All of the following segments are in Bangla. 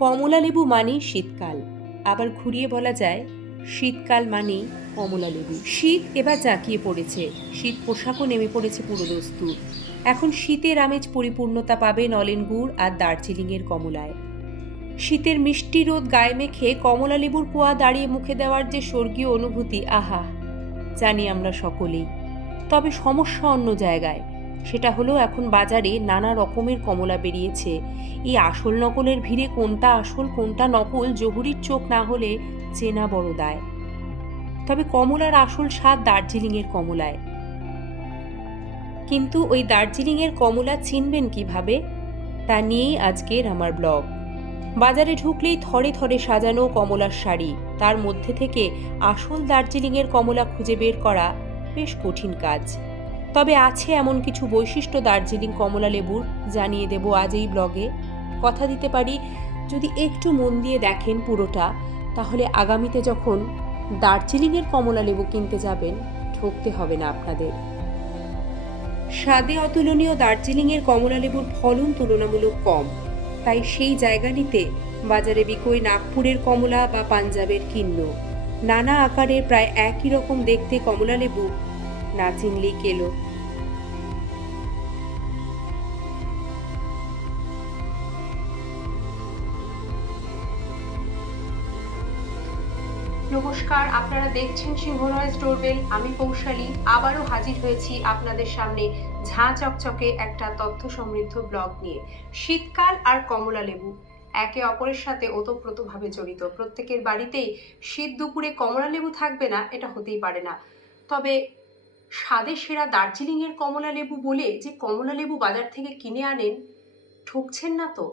কমলা লেবু মানেই শীতকাল, আবার ঘুরিয়ে বলা যায় শীতকাল মানেই কমলা লেবু। শীত এবার জাঁকিয়ে পড়েছে, শীত পোশাকও নেমে পড়েছে পুরোদস্তুর। এখন শীতের আমেজ পরিপূর্ণতা পাবে নলেন গুড় আর দার্জিলিংয়ের কমলায়। শীতের মিষ্টি রোদ গায়ে মেখে কমলা লেবুর কোয়া দাঁড়িয়ে মুখে দেওয়ার যে স্বর্গীয় অনুভূতি, আহা, জানি আমরা সকলেই। তবে সমস্যা অন্য জায়গায়। সেটা হলো এখন বাজারে নানা রকমের কমলা বেরিয়েছে। এই আসল নকলের ভিড়ে কোনটা আসল কোনটা নকল জহুরির চোখ না হলে চেনা বড় দায়। তবে কমলার আসল স্বাদ দার্জিলিংয়ের কমলায়। কিন্তু ওই দার্জিলিংয়ের কমলা চিনবেন কিভাবে, তা নিয়েই আজকের আমার ব্লগ। বাজারে ঢুকলেই থরে থরে সাজানো কমলার শাড়ি, তার মধ্যে থেকে আসল দার্জিলিংয়ের কমলা খুঁজে বের করা বেশ কঠিন কাজ। তবে আছে এমন কিছু বৈশিষ্ট্য দার্জিলিং কমলা লেবুর, জানিয়ে দেব আজ এই ব্লগে। কথা দিতে পারি, যদি একটু মন দিয়ে দেখেন পুরোটা, তাহলে আগামীতে যখন দার্জিলিংয়ের কমলা লেবু কিনতে যাবেন, ঠকতে হবে না আপনাদের। স্বাদে অতুলনীয় দার্জিলিংয়ের কমলা লেবুর ফলন তুলনামূলক কম, তাই সেই জায়গা নিতে বাজারে বিকোয় নাগপুরের কমলা বা পাঞ্জাবের কিন্ন। নানা আকারের প্রায় একই রকম দেখতে কমলা লেবু না চিনলেই কেলো। নমস্কার, আপনারা দেখছেন সিংহনয়েজ ডোরবেল। আমি পৌশালী আবারও হাজির হয়েছি আপনাদের সামনে ঝাঁ চকচকে একটা তথ্য সমৃদ্ধ ব্লগ নিয়ে। শীতকাল আর কমলা লেবু একে অপরের সাথে ওতপ্রোতভাবে জড়িত। প্রত্যেকের বাড়িতেই শীত দুপুরে কমলা লেবু থাকবে না, এটা হতেই পারে না। তবে স্বাদে সেরা দার্জিলিংয়ের কমলা লেবু বলে যে কমলা লেবু বাজার থেকে কিনে আনেন, ঠকছেন না তো?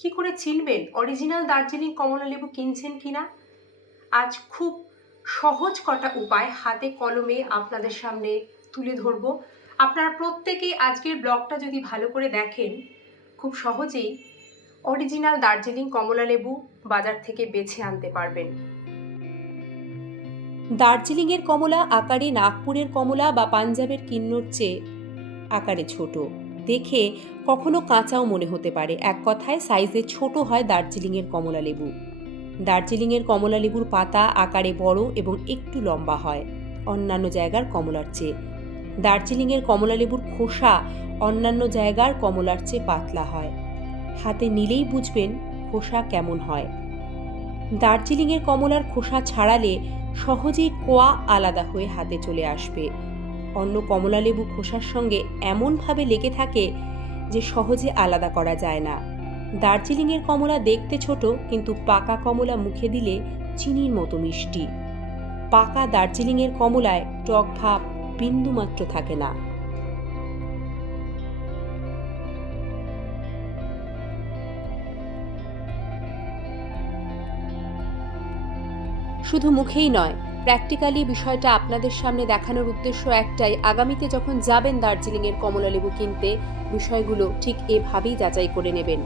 কি করে চিনবেন অরিজিনাল দার্জিলিং কমলা লেবু কিনছেন কিনা? আজ খুব সহজ কটা উপায় হাতে কলমে আপনাদের সামনে তুলে ধরব। আপনারা প্রত্যেকেই আজকের ব্লগটা যদি ভালো করে দেখেন, খুব সহজেই অরিজিনাল দার্জিলিং কমলা লেবু বাজার থেকে বেছে আনতে পারবেন। দার্জিলিংয়ের কমলা আকারে নাগপুরের কমলা বা পাঞ্জাবের কিন্নর চেয়ে আকারে ছোট, দেখে কখনো কাঁচাও মনে হতে পারে। এক কথায় সাইজে ছোট হয় দার্জিলিংয়ের কমলা লেবু। দার্জিলিংয়ের কমলা লেবুর পাতা আকারে বড় এবং একটু লম্বা হয় অন্যান্য জায়গার কমলার চেয়ে। দার্জিলিংয়ের কমলা লেবুর খোসা অন্যান্য জায়গার কমলার চেয়ে পাতলা হয়। হাতে নিলেই বুঝবেন খোসা কেমন হয়। দার্জিলিংয়ের কমলার খোসা ছাড়ালে সহজেই কোয়া আলাদা হয়ে হাতে চলে আসবে। অন্য কমলা লেবু খোসার সঙ্গে এমনভাবে লেগে থাকে যে সহজে আলাদা করা যায় না। দার্জিলিংয়ের কমলা দেখতে ছোট, কিন্তু পাকা কমলা মুখে দিলে চিনির মতো মিষ্টি। পাকা দার্জিলিংয়ের কমলায় টক ভাব বিন্দুমাত্র থাকে না। শুধু মুখেই নয়, প্র্যাকটিক্যালি বিষয়টা আপনাদের সামনে দেখানোর উদ্দেশ্য একটাই, আগামীতে যখন যাবেন দার্জিলিংয়ের কমলা লেবু কিনতে, বিষয়গুলো ঠিক এভাবেই যাচাই করে নেবেন।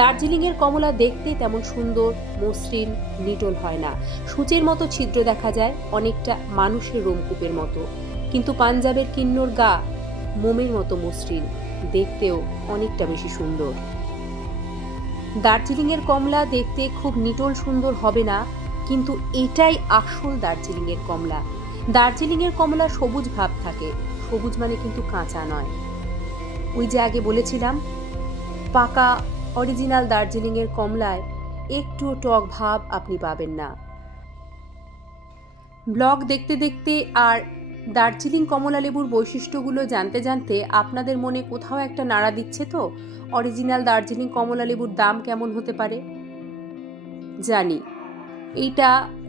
দার্জিলিংয়ের কমলা দেখতে তেমন সুন্দর, মসৃণ, নিটোল হয় না। সূচের মতো ছিদ্র দেখা যায়, অনেকটা মানুষের রোমকূপের মতো। কিন্তু পাঞ্জাবের কিন্নর গা মোমের মতো মসৃণ, দেখতেও অনেকটা বেশি সুন্দর। দার্জিলিংয়ের কমলা দেখতে খুব নিটোল সুন্দর হবে না, কিন্তু এটাই আসল দার্জিলিংয়ের কমলা। দার্জিলিংয়ের কমলা সবুজ ভাব থাকে, সবুজ মানে কিন্তু কাঁচা নয়। ওই যে আগে বলেছিলাম, পাকা অরিজিনাল দার্জিলিংয়ের কমলায় একটুও টক ভাব আপনি পাবেন না। ব্লগ দেখতে দেখতে আর দার্জিলিং কমলা লেবুর বৈশিষ্ট্যগুলো জানতে জানতে আপনাদের মনে কোথাও একটা নাড়া দিচ্ছে তো, অরিজিনাল দার্জিলিং কমলা লেবুর দাম কেমন হতে পারে? জানি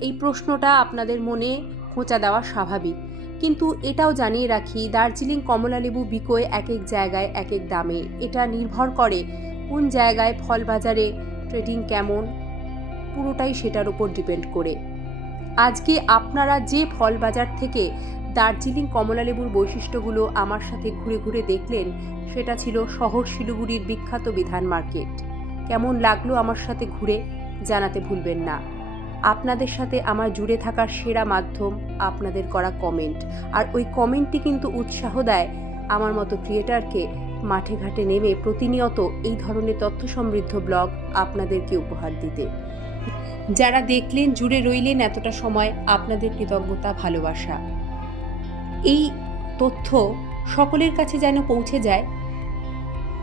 এই প্রশ্নটা আপনাদের মনে খোঁচা দেওয়া স্বাভাবিক, কিন্তু এটাও জানিয়ে রাখি, দার্জিলিং কমলা লেবু বিকোয় এক এক জায়গায় এক এক দামে। এটা নির্ভর করে কোন জায়গায় ফল বাজারে ট্রেডিং কেমন, পুরোটাই সেটার উপর ডিপেন্ড করে। আজকে আপনারা যে ফল বাজার থেকে দার্জিলিং কমলা লেবুর বৈশিষ্ট্যগুলো আমার সাথে ঘুরে ঘুরে দেখলেন, সেটা ছিল শহর শিলিগুড়ির বিখ্যাত বিধান মার্কেট। কেমন লাগলো আমার সাথে ঘুরে জানাতে ভুলবেন না। আপনাদের সাথে আমার জুড়ে থাকার সেরা মাধ্যম আপনাদের করা কমেন্ট, আর ওই কমেন্টটি কিন্তু উৎসাহ দেয় আমার মতো ক্রিয়েটারকে মাঠে ঘাটে নেমে প্রতিনিয়ত এই ধরনের তথ্য সমৃদ্ধ ব্লগ আপনাদেরকে উপহার দিতে। যারা দেখলেন, জুড়ে রইলেন এতটা সময়, আপনাদের কৃতজ্ঞতা, ভালোবাসা। এই তথ্য সকলের কাছে যেন পৌঁছে যায়,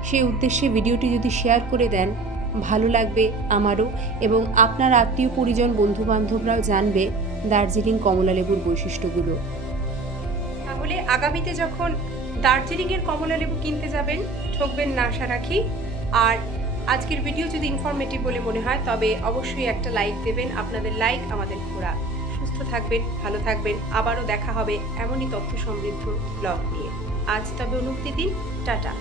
সেই উদ্দেশ্যে ভিডিওটি যদি শেয়ার করে দেন ভালো লাগবে আমারও, এবং আপনার আত্মীয় পরিজন বন্ধুবান্ধবরাও জানবে দার্জিলিং কমলালেবুর বৈশিষ্ট্যগুলো। তাহলে আগামীতে যখন দার্জিলিংয়ের কমলালেবু কিনতে যাবেন ঠকবেন না আশা রাখি। আর আজকের ভিডিও যদি ইনফরমেটিভ বলে মনে হয় তবে অবশ্যই একটা লাইক দেবেন। আপনাদের লাইক আমাদের ঘোরা। সুস্থ থাকবেন, ভালো থাকবেন, আবারও দেখা হবে এমনই তথ্য সমৃদ্ধ ব্লগ নিয়ে। আজ তবে অনুমতি দিন, টাটা।